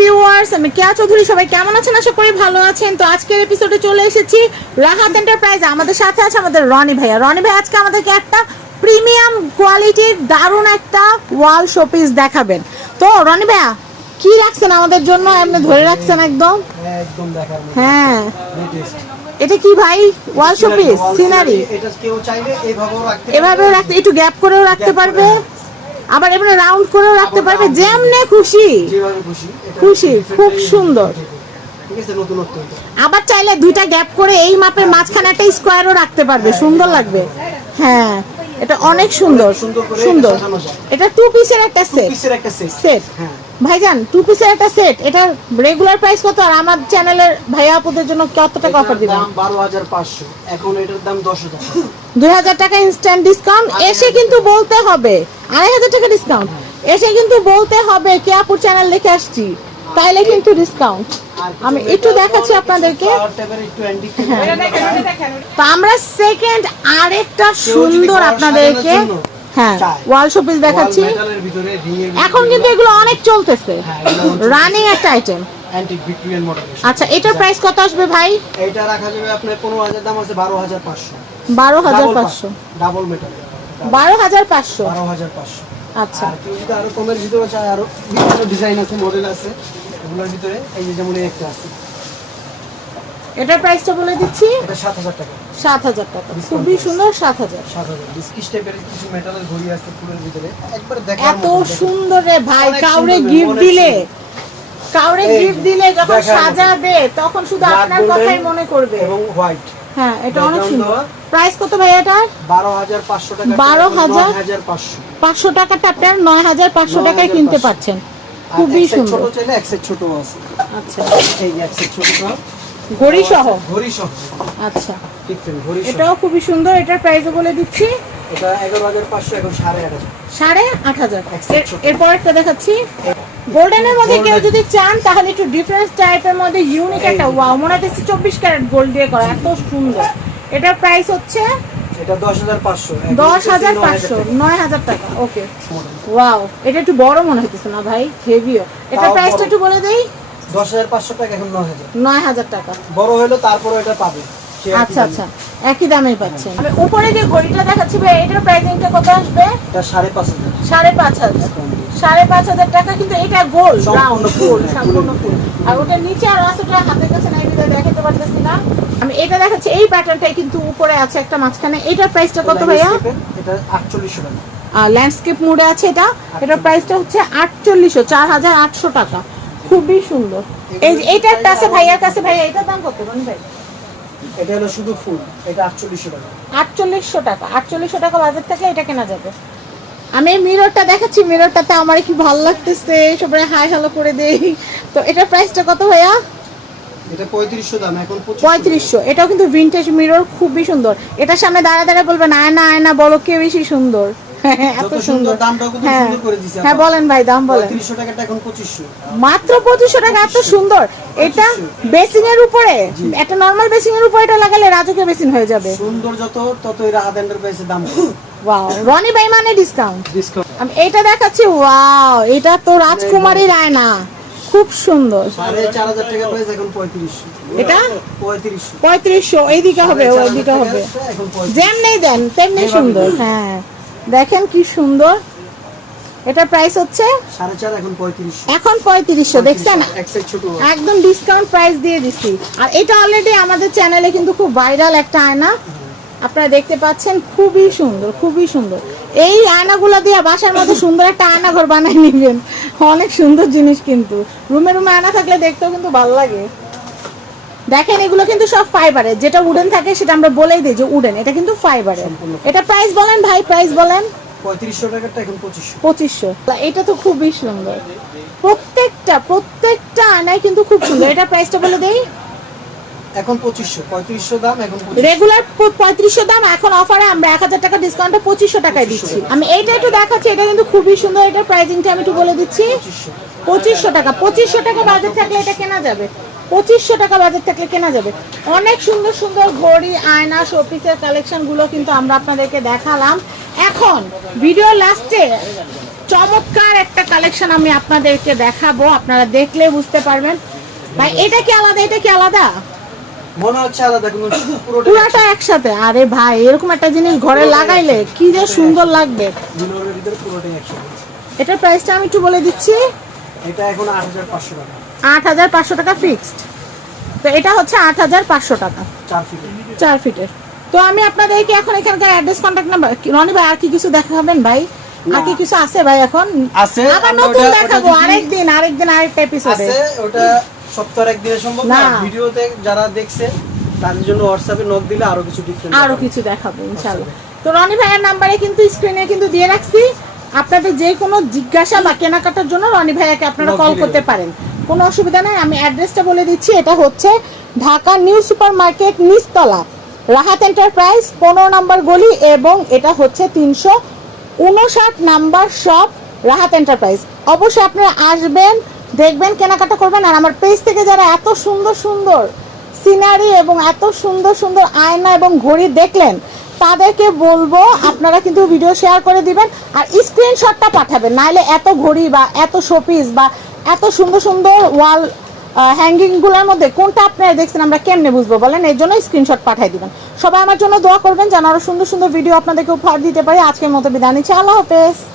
Viewers আমি কেয়া চৌধুরী সবাই কেমন আছেন? আশা করি ভালো আছেন। তো আজকের এপিসোডে চলে এসেছি রাহাত এন্টারপ্রাইজ আমাদের সাথে আছে আমাদের রনি ভাইয়া। রনি ভাই আজকে আমাদেরকে একটা প্রিমিয়াম কোয়ালিটির দারুণ একটা ওয়াল শোপিস দেখাবেন। তো রনি ভাইয়া কি রাখছেন আমাদের জন্য? এমনি ধরে রাখছেন একদম? হ্যাঁ। এটা কি ভাই? ওয়াল শোপিস সিনারি এভাবেও রাখতে একটু গ্যাপ করেও রাখতে পারবে? আবার এবারে রাউন্ড করেও রাখতে পারবে। যেমনে খুশি। খুশি খুশি, খুব সুন্দর। আবার চাইলে দুইটা গ্যাপ করে এই মাপের মাঝখানে একটা স্কোয়ারও রাখতে পারবে। সুন্দর লাগবে। হ্যাঁ এটা অনেক সুন্দর সুন্দর এটা টু পিসের একটা সেট পিসের একটা সেট সেট হ্যাঁ। ভাইজান টু পিসের একটা সেট এটা রেগুলার প্রাইস কত? আর আমার চ্যানেলের ভাইয়া আপুদের জন্য কত টাকা অফার দিবেন? দাম বারো হাজার পাঁচশো। এখন এটার দাম দশ হাজার। দুই হাজার টাকা ইনস্ট্যান্ট ডিসকাউন্ট এসে কিন্তু বলতে হবে। আড়াই হাজার টাকা ডিসকাউন্ট এসে কিন্তু বলতে হবে কে আপুর চ্যানেল দেখে আসছি। তাইলে কিন্তু ডিসকাউন্ট আমি একটু দেখাচ্ছি আপনাদেরকে। অ্যান্টিক তো আমরা সেকেন্ড আরেকটা সুন্দর আপনাদেরকে হ্যাঁ। ওয়াল শোপিস দেখাচ্ছি। এখন কিন্তু এগুলো অনেক চলতেছে। হ্যাঁ, রানিং একটা আইটেম অ্যান্টিক ভিক্টোরিয়ান মডেল আচ্ছা এটার প্রাইস কত আসবে ভাই? এটা রাখা যাবে আপনার পনেরো হাজার দাম আছে বারো হাজার পাঁচশো। বারো হাজার পাঁচশো। ডাবল মেটাল বারো হাজার পাঁচশো। বারো হাজার পাঁচশো। আচ্ছা। আর যদি আরও কমের ভিতরে চায় আরও বিভিন্ন ডিজাইন আছে মডেল আছে এগুলোর ভিতরে এই যে যেমন এই একটা আছে। এটার প্রাইসটা বলে দিচ্ছি। এটা সাত হাজার টাকা। সাত হাজার টাকা খুবই সুন্দর সাত হাজার। কিছু মেটালের ঘড়ি আছে ফুলের ভিতরে। একবার এত সুন্দর রে ভাই কাউরে গিফট দিলে। কাউরে গিফট দিলে যখন সাজাবে তখন শুধু আপনার কথাই মনে করবে। এবং হোয়াইট হ্যাঁ এটা অনেক সুন্দর। প্রাইস কত ভাই এটা বারো হাজার পাঁচশো টাকা 12,000? হাজার পাঁচশো। পাঁচশো টাকাটা আপনার নয় হাজার পাঁচশো টাকায় কিনতে 9,500 পাচ্ছেন খুবই সুন্দর। ছোট চাইলে এক সেট ছোট আছে। আচ্ছা। এই এক সেট ছোট ঘড়ি সহ ঘড়ি সহ আচ্ছা এটাও খুবই সুন্দর এটার প্রাইসও বলে দিচ্ছি। এটা এগারো হাজার পাঁচশো এখন সাড়ে আট হাজার। সাড়ে আট হাজার। এক set ছোট। এরপর একটা দেখাচ্ছি। গোল্ডেনের মধ্যে কেউ যদি চান তাহলে একটু ডিফারেন্স টাইপের মধ্যে ইউনিক একটা ওয়াও মনে হচ্ছে চব্বিশ ক্যারেট গোল্ড দিয়ে করা এত সুন্দর। এটার প্রাইস হচ্ছে এটা দশ হাজার পাঁচশো দশ হাজার পাঁচশো নয় হাজার টাকা ওকে ওয়াও এটা একটু বড় মনে হইতেছে না ভাই হেভিও এটা তাও প্রাইসটা একটু বলে দেই। দশ হাজার পাঁচশো টাকা এখন নয় হাজার। নয় হাজার টাকা। বড় হলো তারপরে এটা পাবে। একই আচ্ছা দামে। আচ্ছা। একই পাচ্ছেন আমি উপরে যে ঘড়িটা দেখাচ্ছি ভাই এটার প্রাইসিংটা কত আসবে? এটা সাড়ে পাঁচ হাজার। সাড়ে পাঁচ হাজার। সাড়ে পাঁচ হাজার। টাকা কিন্তু এটা গোল সম্পূর্ণ রাউন্ড ফুল হ্যাঁ, সম্পূর্ণ ফুল আর ওটা নিচে আর আসলে হাতের কাছে নাই বিধায় দেখাতে পারতেছি না। আমি এটা দেখাচ্ছি এই প্যাটার্নটাই কিন্তু উপরে আছে একটা মাঝখানে। এটার প্রাইসটা কত ভাইয়া? এটা আটচল্লিশশো টাকা। ল্যান্ডস্কেপ মোডে আছে এটা। এটার প্রাইসটা হচ্ছে আটচল্লিশশো চার হাজার আটশো টাকা। খুবই সুন্দর। এই এইটা একটা আছে ভাইয়ার কাছে ভাইয়া এটার দাম কত রনি ভাই? এটা হলো শুধু ফুল এটা আটচল্লিশশো টাকা। আটচল্লিশশো টাকা। আটচল্লিশশো টাকা বাজার থেকে এটা কেনা যাবে? আমি মিররটা দেখাচ্ছি মিররটাতে আমার কি ভালো লাগতেছে সবাই হাই হ্যালো করে দেই। তো এটার প্রাইসটা কত ভাইয়া? এটা পঁয়ত্রিশশো দাম এখন পঁয়ত্রিশশো। এটাও কিন্তু ভিন্টেজ মিরর খুবই সুন্দর। এটার সামনে দাঁড়া দাঁড়া বলবেন আয়না আয়না বলো কে বেশি সুন্দর? এত যত সুন্দর সুন্দর। দামটাও কিন্তু হ্যাঁ সুন্দর করে দিছে। হ্যাঁ বলেন ভাই দাম বলেন। পঁয়ত্রিশশো টাকাটা এখন পঁচিশশো। মাত্র পঁচিশশো টাকা এত সুন্দর। এটা বেসিং এর উপরে। একটা নর্মাল বেসিং এর উপরে এটা লাগালে রাজকীয় বেসিন হয়ে যাবে। সুন্দর যত ততই রাহাত এন্টারপ্রাইজের দাম। ওয়াও রনি ভাই মানে ডিসকাউন্ট ডিসকাউন্ট আমি এটা দেখাচ্ছি ওয়াও এটা তো রাজকুমারীর আয়না খুব সুন্দর। পঁয়ত্রিশশো। এটা? পঁয়ত্রিশশো। পঁয়ত্রিশশো এইদিকে হবে ওইদিকে হবে। যেমনি দেন তেমনি সুন্দর হ্যাঁ। দেখেন কি সুন্দর। এটা প্রাইস হচ্ছে এখন পঁয়ত্রিশশো দেখছেন? একদম ডিসকাউন্ট প্রাইস দিয়ে দিছি আর এটা অলরেডি আমাদের চ্যানেলে কিন্তু খুব ভাইরাল একটা আয়না। আপনারা দেখতে পাচ্ছেন খুবই সুন্দর খুবই সুন্দর। এই আয়নাগুলো দিয়ে বাসার মধ্যে সুন্দর একটা আয়না ঘর বানাই নেবেন। অনেক সুন্দর জিনিস কিন্তু। রুমে রুমে আয়না থাকলে দেখতেও কিন্তু ভালো লাগে। দেখেন এগুলো কিন্তু সব ফাইবারের যেটা উডেন থাকে সেটা আমরা বলেই দিই যে উডেন এটা কিন্তু ফাইবারের এটা প্রাইস বলেন ভাই প্রাইস বলেন? পঁয়ত্রিশশো টাকাটা এখন পঁচিশশো। পঁচিশশো। এটা তো খুবই সুন্দর। প্রত্যেকটা প্রত্যেকটা আয়নায় কিন্তু খুব সুন্দর। এটা প্রাইসটা বলে দেই। এখন পঁচিশশো। পঁয়ত্রিশশো দাম এখন রেগুলার পঁয়ত্রিশশো দাম এখন অফারে আমরা এক হাজার টাকা ডিসকাউন্টে পঁচিশশো টাকায় দিচ্ছি। আমি এইটা একটু দেখাচ্ছি এটা কিন্তু খুবই সুন্দর। এটা প্রাইসিংটা আমি একটু বলে দিচ্ছি। পঁচিশশো। টাকা। পঁচিশশো টাকা বাজেট থাকলে এটা কেনা যাবে। পঁচিশশো টাকা বাজেট থাকলে কেনা যাবে। অনেক সুন্দর সুন্দর ঘড়ি আয়না শোপিসের কালেকশনগুলো কিন্তু আমরা আপনাদেরকে দেখালাম। এখন ভিডিও লাস্টে চমৎকার একটা কালেকশন আমি আপনাদেরকে দেখাবো। আপনারা দেখলে বুঝতে পারবেন। ভাই এটা কি আলাদা? এটা কি আলাদা? মনে হচ্ছে আলাদা পুরোটা একসাথে। আরে ভাই এরকম একটা জিনিস ঘরে লাগাইলে কি যে সুন্দর লাগবে। এটার প্রাইসটা আমি একটু বলে দিচ্ছি। এটা এখন আট হাজার পাঁচশো টাকা। আট হাজার পাঁচশো টাকা ফিক্সড তো এটা হচ্ছে আট হাজার পাঁচশো টাকা। চার ফিটে চার ফিটের তো আমি আপনাদেরকে এখন এখানকার অ্যাড্রেস কন্ট্যাক্ট নাম্বার রনি ভাই আর কি কিছু দেখাবেন ভাই? আর কি কিছু আছে ভাই এখন? আছে, আবার নতুন দেখাবো আরেকদিন আরেকদিন আরেকটা এপিসোডে আছে ওটা সপ্তাহের একদিনে সম্ভব। না। না। ভিডিওতে যারা দেখছে তাদের জন্য হোয়াটসঅ্যাপে নক দিলে আরও কিছু ডিফারেন্ট আরও কিছু দেখাবো ইনশাআল্লাহ তো রনি ভাইয়ের নাম্বারে কিন্তু স্ক্রিনে কিন্তু দিয়ে রাখছি। আপনাদের যে কোনো জিজ্ঞাসা বা কেনাকাটার জন্য রনি ভাইয়াকে আপনারা কল করতে পারেন। কোনো অসুবিধা নাই আমি অ্যাড্রেসটা বলে দিচ্ছি এটা হচ্ছে ঢাকা নিউ সুপার মার্কেট নিচতলা রাহাত এন্টারপ্রাইজ পনেরো নম্বর গলি এবং এটা হচ্ছে তিনশো উনষাট নাম্বার শপ রাহাত এন্টারপ্রাইজ। অবশ্যই আপনারা আসবেন দেখবেন কেনাকাটা করবেন আর আমার পেজ থেকে যারা এত সুন্দর সুন্দর সিনারি এবং এত সুন্দর সুন্দর আয়না এবং ঘড়ি দেখলেন তাদেরকে বলব, আপনারা কিন্তু ভিডিও শেয়ার করে দিবেন আর স্ক্রিনশটটা পাঠাবেন। নাইলে এত ঘড়ি বা এত শোপিস বা এত সুন্দর সুন্দর ওয়াল হ্যাঙ্গিংগুলোর মধ্যে কোনটা আপনারা দেখছেন আমরা কেমনে বুঝব বলেন? এর জন্য স্ক্রিনশট পাঠাই দিবেন। সবাই আমার জন্য দোয়া করবেন যেন আরও সুন্দর সুন্দর ভিডিও আপনাদেরকে উপহার দিতে পারি। আজকের মতো বিদায় নিচ্ছি। আল্লাহ হাফেজ।